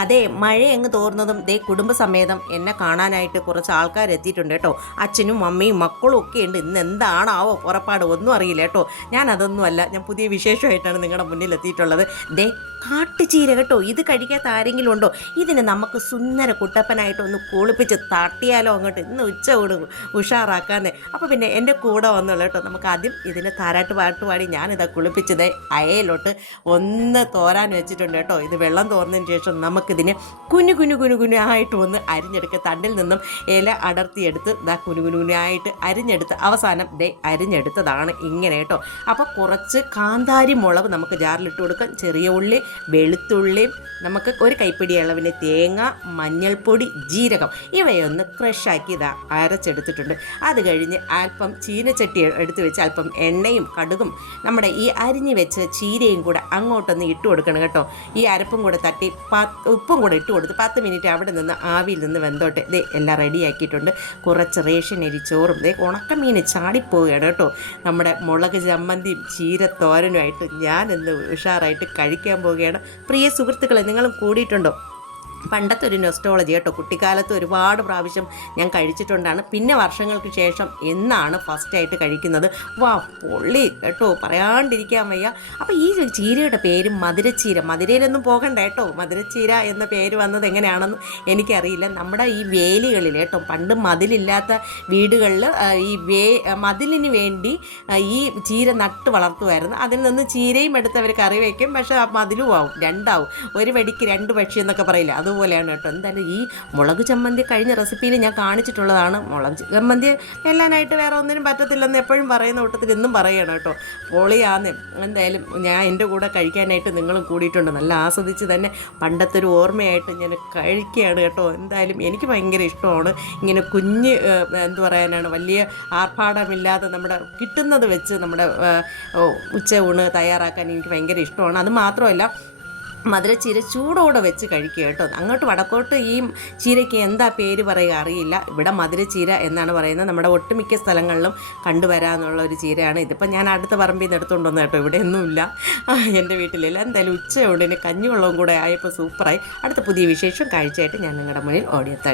അതെ, മഴ അങ്ങ് തോർന്നതും ദേ കുടുംബസമേതം എന്നെ കാണാനായിട്ട് കുറച്ച് ആൾക്കാർ എത്തിയിട്ടുണ്ട് കേട്ടോ. അച്ഛനും അമ്മയും മക്കളും ഒക്കെ ഉണ്ട്. ഇന്ന് എന്താണാവോ പുറപ്പാട് ഒന്നും അറിയില്ല കേട്ടോ. ഞാൻ അതൊന്നുമല്ല, ഞാൻ പുതിയ വിശേഷമായിട്ടാണ് നിങ്ങളുടെ മുന്നിൽ എത്തിയിട്ടുള്ളത്. ദേ കാട്ടുചീര കേട്ടോ. ഇത് കഴിക്കാത്ത ആരെങ്കിലും ഉണ്ടോ? ഇതിന് നമുക്ക് സുന്ദര കുട്ടപ്പനായിട്ട് ഒന്ന് കുളിപ്പിച്ച് തട്ടിയാലോ അങ്ങോട്ട്, ഇന്ന് ഉച്ച കൂട് ഉഷാറാക്കാന്ന്. അപ്പോൾ പിന്നെ എൻ്റെ കൂടെ വന്നുള്ളൂ കേട്ടോ. നമുക്ക് ആദ്യം ഇതിന് താരാട്ട് പാട്ട് പാടി ഞാനിതാ കുളിപ്പിച്ചത് അയയിലോട്ട് ഒന്ന് തോരാൻ വെച്ചിട്ടുണ്ട് കേട്ടോ. ഇത് വെള്ളം തോർന്നതിന് ശേഷം നമുക്കിതിന് കുഞ്ഞു കുഞ്ഞു കുഞ്ഞു കുഞ്ഞായിട്ട് ഒന്ന് അരിഞ്ഞെടുക്കുക. തണ്ടിൽ നിന്നും ഇല അടർത്തിയെടുത്ത് ഇതാ കുഞ്ഞു കുഞ്ഞായിട്ട് അരിഞ്ഞെടുത്ത് അവസാനം ദേ അരിഞ്ഞെടുത്തതാണ് ഇങ്ങനെ കേട്ടോ. അപ്പോൾ കുറച്ച് കാന്താരി മുളക് നമുക്ക് ജാറിലിട്ട് കൊടുക്കാം. ചെറിയ ഉള്ളി, വെളുത്തുള്ളിയും, നമുക്ക് ഒരു കൈപ്പിടി അളവിന് തേങ്ങ, മഞ്ഞൾപ്പൊടി, ജീരകം ഇവയൊന്ന് ക്രഷാക്കി ഇതാ അരച്ചെടുത്തിട്ടുണ്ട്. അത് കഴിഞ്ഞ് അല്പം ചീനച്ചട്ടി എടുത്ത് വെച്ച് അല്പം എണ്ണയും കടുകും നമ്മുടെ ഈ അരിഞ്ഞ് വെച്ച് ചീരയും കൂടെ അങ്ങോട്ടൊന്ന് ഇട്ട് കൊടുക്കണം കേട്ടോ. ഈ അരപ്പും കൂടെ തട്ടി ഉപ്പും കൂടെ ഇട്ട് കൊടുത്ത് 10 മിനിറ്റ് അവിടെ നിന്ന് ആവിയിൽ നിന്ന് വെന്തോട്ടെ. ദേ എല്ലാം റെഡിയാക്കിയിട്ടുണ്ട്. കുറച്ച് റേഷൻ അരി ചോറും ദേ ഉണക്കമീൻ ചാടിപ്പോവുകയാണ് കേട്ടോ. നമ്മുടെ മുളക് ചമ്മന്തിയും ചീരത്തോരനുമായിട്ട് ഞാൻ ഇന്ന് ഉഷാറായിട്ട് കഴിക്കാൻ പോവുകയാണ്. പ്രിയ സുഹൃത്തുക്കളെ, നിങ്ങളും കൂടിയിട്ടുണ്ടോ? പണ്ടത്തെ ഒരു നൊസ്റ്റോളജി കേട്ടോ. കുട്ടിക്കാലത്ത് ഒരുപാട് പ്രാവശ്യം ഞാൻ കഴിച്ചിട്ടുണ്ടാണ്. പിന്നെ വർഷങ്ങൾക്ക് ശേഷം എന്നാണ് ഫസ്റ്റായിട്ട് കഴിക്കുന്നത്. വാ പൊള്ളി കേട്ടോ, പറയാണ്ടിരിക്കാൻ വയ്യ. അപ്പോൾ ഈ ചീരയുടെ പേര് മധുരച്ചീര. മധുരയിലൊന്നും പോകണ്ട കേട്ടോ. മധുരച്ചീര എന്ന പേര് വന്നത് എങ്ങനെയാണെന്ന് എനിക്കറിയില്ല. നമ്മുടെ ഈ വേലികളിൽ കേട്ടോ, പണ്ട് മതിലില്ലാത്ത വീടുകളിൽ ഈ മതിലിന് വേണ്ടി ഈ ചീര നട്ട് വളർത്തുമായിരുന്നു. അതിൽ നിന്ന് ചീരയും എടുത്ത് അവർ കറി വയ്ക്കും. പക്ഷേ ആ മതിലും ആവും, രണ്ടാവും. ഒരു വെടിക്ക് രണ്ട് പക്ഷി എന്നൊക്കെ പറയില്ല, അതുപോലെയാണ് കേട്ടോ. എന്തായാലും ഈ മുളക് ചമ്മന്തി കഴിഞ്ഞ റെസിപ്പിയിൽ ഞാൻ കാണിച്ചിട്ടുള്ളതാണ്. മുളക് ചമ്മന്തി എല്ലാനായിട്ട് വേറെ ഒന്നിനും പറ്റത്തില്ലെന്ന് എപ്പോഴും പറയുന്ന കൂട്ടത്തിൽ ഇന്നും പറയണം കേട്ടോ. പൊളിയാന്ന്. എന്തായാലും ഞാൻ എൻ്റെ കൂടെ കഴിക്കാനായിട്ട് നിങ്ങളും കൂടിയിട്ടുണ്ട്. നല്ല ആസ്വദിച്ച് തന്നെ പണ്ടത്തെ ഒരു ഓർമ്മയായിട്ട് ഞാൻ കഴിക്കുകയാണ് കേട്ടോ. എന്തായാലും എനിക്ക് ഭയങ്കര ഇഷ്ടമാണ് ഇങ്ങനെ കുഞ്ഞ് എന്തു പറയാനാണ്, വലിയ ആർഭാടമില്ലാതെ നമ്മുടെ കിട്ടുന്നത് വെച്ച് നമ്മുടെ ഉച്ച ഊണ് തയ്യാറാക്കാൻ എനിക്ക് ഭയങ്കര ഇഷ്ടമാണ്. അത് മാത്രമല്ല, മധുരച്ചീര ചൂടോടെ വെച്ച് കഴിക്കുക കേട്ടോ. അങ്ങോട്ട് വടക്കോട്ട് ഈ ചീരയ്ക്ക് എന്താ പേര് പറയുക അറിയില്ല. ഇവിടെ മധുരച്ചീര എന്നാണ് പറയുന്നത്. നമ്മുടെ ഒട്ടുമിക്ക സ്ഥലങ്ങളിലും കണ്ടുവരാമെന്നുള്ള ഒരു ചീരയാണ്. ഇതിപ്പോൾ ഞാൻ അടുത്ത പറമ്പിൽ നിന്ന് എടുത്തുകൊണ്ടുവന്നു കേട്ടോ. ഇവിടെ ഒന്നുമില്ല, എൻ്റെ വീട്ടിലില്ല. എന്തായാലും ഉച്ചയോടെ കഞ്ഞിവെള്ളവും കൂടെ ആയപ്പോൾ സൂപ്പറായി. അടുത്ത പുതിയ വിശേഷം കാഴ്ചയായിട്ട് ഞാൻ നിങ്ങളുടെ മുന്നിൽ ഓടിയെത്താം.